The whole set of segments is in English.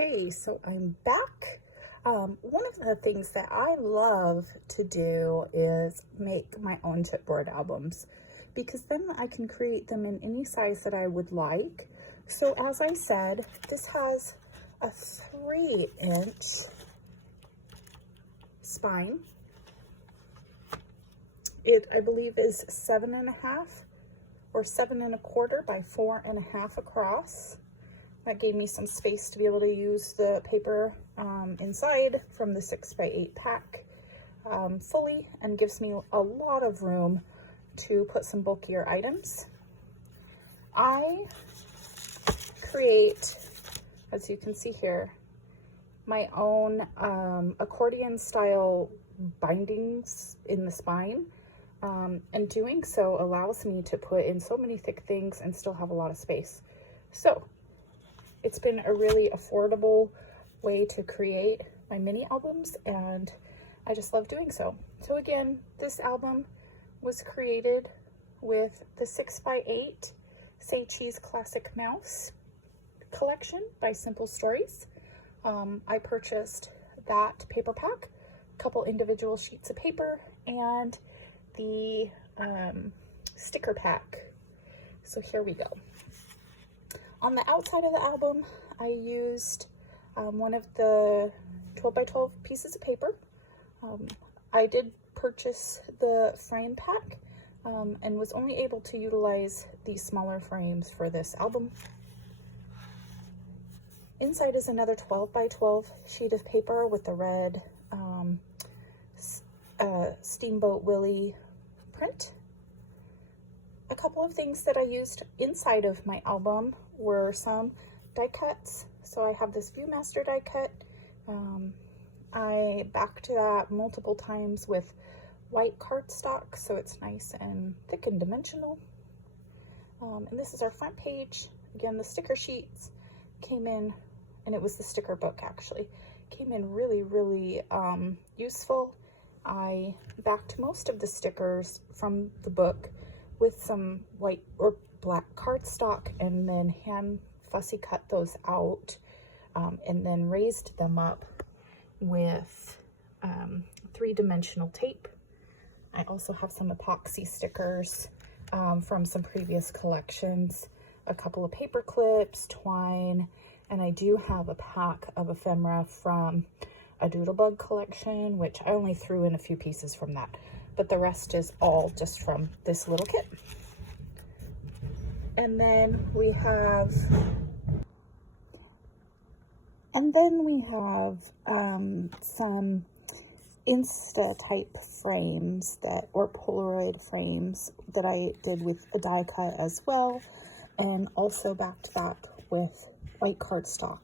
Okay, so I'm back. One of the things that I love to do is make my own chipboard albums because then I can create them in any size that I would like. So as I said, this has a 3-inch spine. It, I believe, is 7.5 or 7.25 by 4.5 across. That gave me some space to be able to use the paper inside from the 6x8 pack fully, and gives me a lot of room to put some bulkier items. I create, as you can see here, my own accordion style bindings in the spine. And doing so allows me to put in so many thick things and still have a lot of space. So it's been a really affordable way to create my mini albums, and I just love doing so. So again, this album was created with the 6x8 Say Cheese Classic Mouse collection by Simple Stories. I purchased that paper pack, a couple individual sheets of paper, and the sticker pack. So here we go. On the outside of the album, I used one of the 12x12 pieces of paper. I did purchase the frame pack and was only able to utilize these smaller frames for this album. Inside is another 12x12 sheet of paper with the red Steamboat Willie print. A couple of things that I used inside of my album were some die cuts. So I have this Viewmaster die cut. I backed that multiple times with white cardstock, so it's nice and thick and dimensional. And this is our front page. Again, the sticker sheets came in, and it was the sticker book actually, came in really useful. I backed most of the stickers from the book with some white or black cardstock, and then hand fussy cut those out, and then raised them up with 3-dimensional tape. I also have some epoxy stickers from some previous collections, a couple of paper clips, twine, and I do have a pack of ephemera from a Doodlebug collection, which I only threw in a few pieces from that, but the rest is all just from this little kit. And then we have some Insta type frames or Polaroid frames that I did with a die cut as well, and also backed that with white cardstock.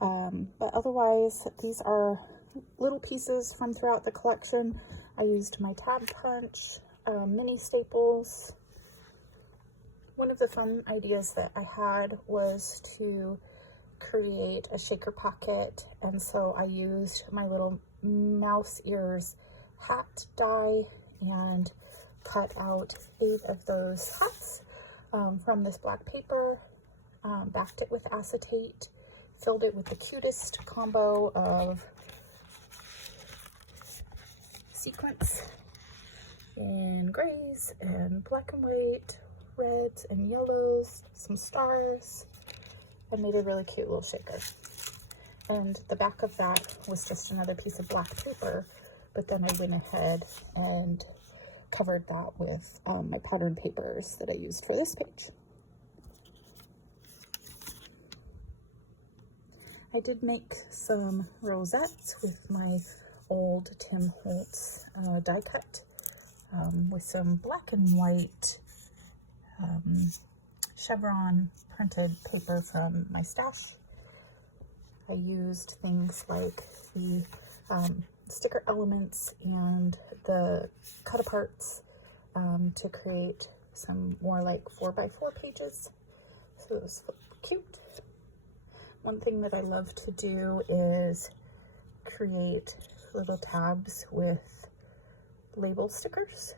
But otherwise, these are little pieces from throughout the collection. I used my tab punch, mini staples. One of the fun ideas that I had was to create a shaker pocket, and so I used my little mouse ears hat die and cut out 8 of those hats from this black paper, backed it with acetate, filled it with the cutest combo of sequins in grays and black and white, reds and yellows, some stars. I made a really cute little shaker. And the back of that was just another piece of black paper, but then I went ahead and covered that with my pattern papers that I used for this page. I did make some rosettes with my old Tim Holtz die cut with some black and white chevron printed paper from my stash. I used things like the sticker elements and the cut aparts to create some more like 4x4 pages. So it was cute. One thing that I love to do is create little tabs with label stickers.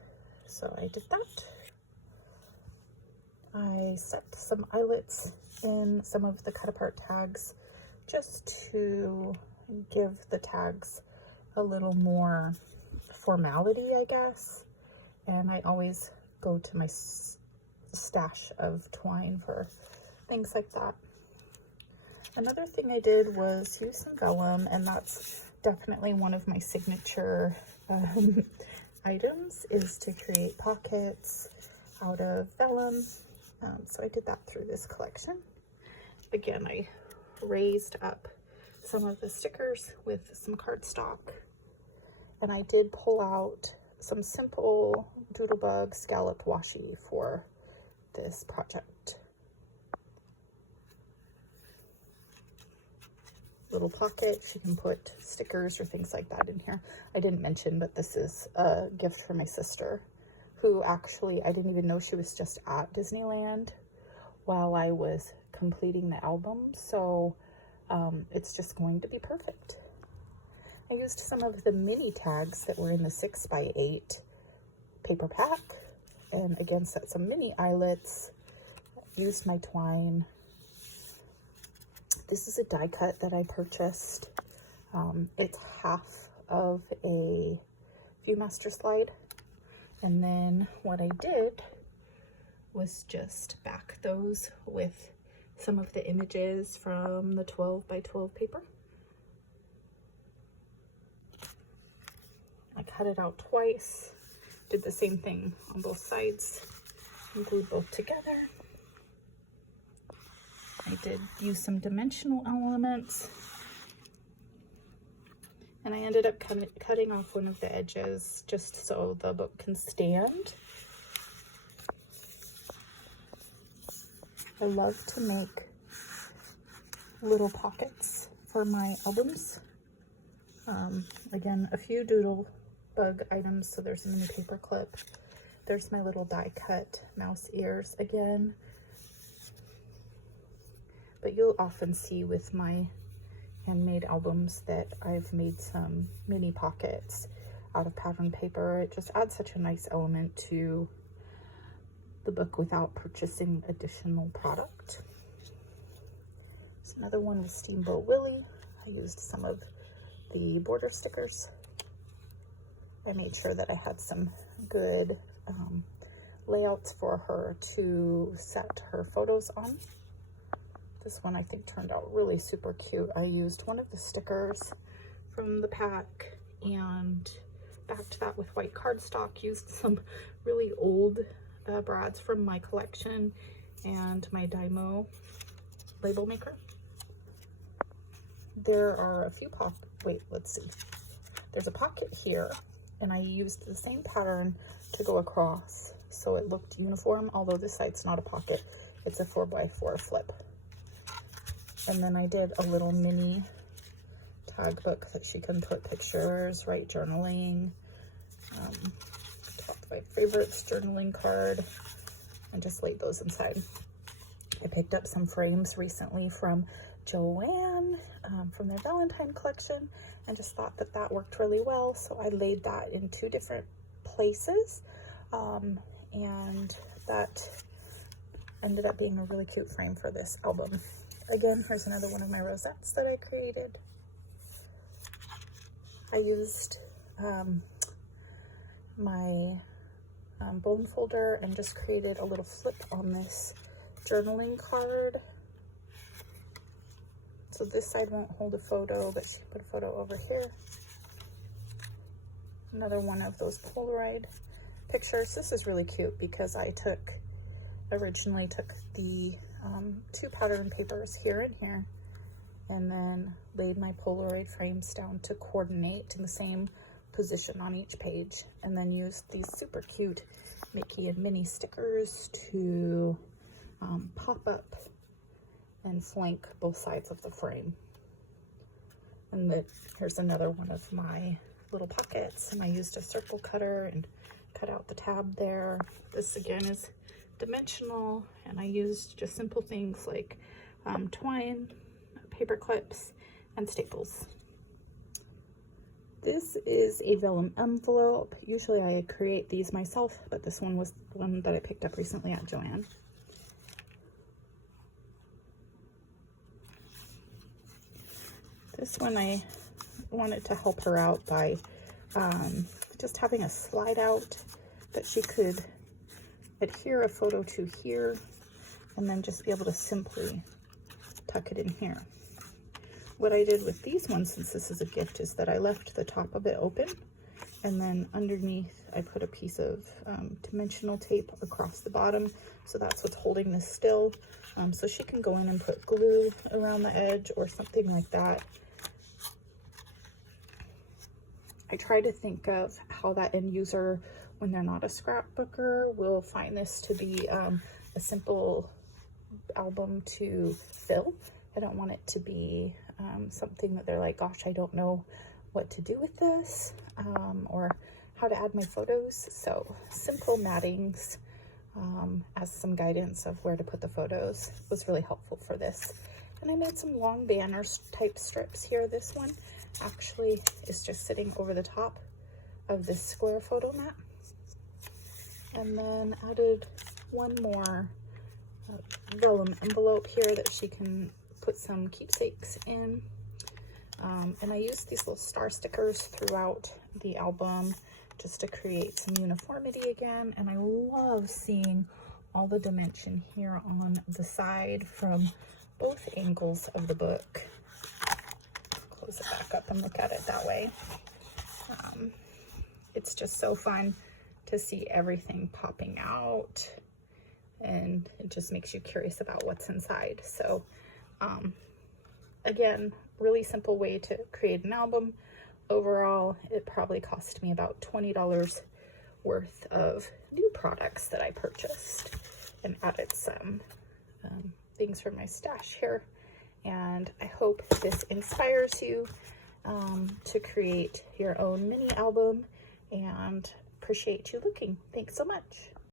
So I did that. I set some eyelets in some of the cut apart tags just to give the tags a little more formality, I guess. And I always go to my stash of twine for things like that. Another thing I did was use some vellum, and that's definitely one of my signature items, is to create pockets out of vellum. So I did that through this collection. Again, I raised up some of the stickers with some cardstock, and I did pull out some simple Doodlebug scalloped washi for this project. Little pockets, you can put stickers or things like that in here. I didn't mention, but this is a gift for my sister, who actually, I didn't even know she was just at Disneyland while I was completing the album, so it's just going to be perfect. I used some of the mini tags that were in the 6x8 paper pack, and again set some mini eyelets, used my twine. This is a die cut that I purchased. It's half of a Viewmaster slide. And then what I did was just back those with some of the images from the 12x12 paper. I cut it out twice, did the same thing on both sides, and glued both together. I did use some dimensional elements, and I ended up cutting off one of the edges just so the book can stand. I love to make little pockets for my albums. Again, a few Doodlebug items. So there's a mini paper clip. There's my little die cut mouse ears again. But you'll often see with my handmade albums that I've made some mini pockets out of pattern paper. It just adds such a nice element to the book without purchasing additional product. So another one was Steamboat Willie. I used some of the border stickers. I made sure that I had some good layouts for her to set her photos on. This one I think turned out really super cute. I used one of the stickers from the pack and backed that with white cardstock, used some really old brads from my collection and my Dymo label maker. There are a few let's see. There's a pocket here, and I used the same pattern to go across so it looked uniform, although this side's not a pocket, it's a 4x4 flip. And then I did a little mini tag book that she can put pictures, write journaling, top 5 favorites journaling card, and just laid those inside. I picked up some frames recently from Joann from their Valentine collection, and just thought that that worked really well, so I laid that in 2 different places, and that ended up being a really cute frame for this album. Again, here's another one of my rosettes that I created. I used my bone folder and just created a little flip on this journaling card. So this side won't hold a photo, but she put a photo over here. Another one of those Polaroid pictures. This is really cute because I originally took the 2 pattern papers here and here, and then laid my Polaroid frames down to coordinate in the same position on each page, and then used these super cute Mickey and Minnie stickers to pop up and flank both sides of the frame. And here's another one of my little pockets, and I used a circle cutter and cut out the tab there. This again is dimensional, and I used just simple things like twine, paper clips, and staples. This is a vellum envelope. Usually I create these myself, but this one was the one that I picked up recently at Joann. This one I wanted to help her out by just having a slide out that she could adhere a photo to here and then just be able to simply tuck it in here. What I did with these ones, since this is a gift, is that I left the top of it open, and then underneath I put a piece of dimensional tape across the bottom, so that's what's holding this still. So she can go in and put glue around the edge or something like that. I try to think of how that end user, when they're not a scrapbooker, will find this to be a simple album to fill. I don't want it to be something that they're like, gosh, I don't know what to do with this, or how to add my photos. So simple mattings as some guidance of where to put the photos was really helpful for this. And I made some long banners type strips here. This one actually is just sitting over the top of this square photo mat. And then added one more vellum envelope here that she can put some keepsakes in. And I used these little star stickers throughout the album just to create some uniformity again. And I love seeing all the dimension here on the side from both angles of the book. Close it back up and look at it that way. It's just so fun to see everything popping out, and it just makes you curious about what's inside. So again, really simple way to create an album. Overall, it probably cost me about $20 worth of new products that I purchased, and added some things from my stash here. And I hope this inspires you to create your own mini album, and appreciate you looking. Thanks so much.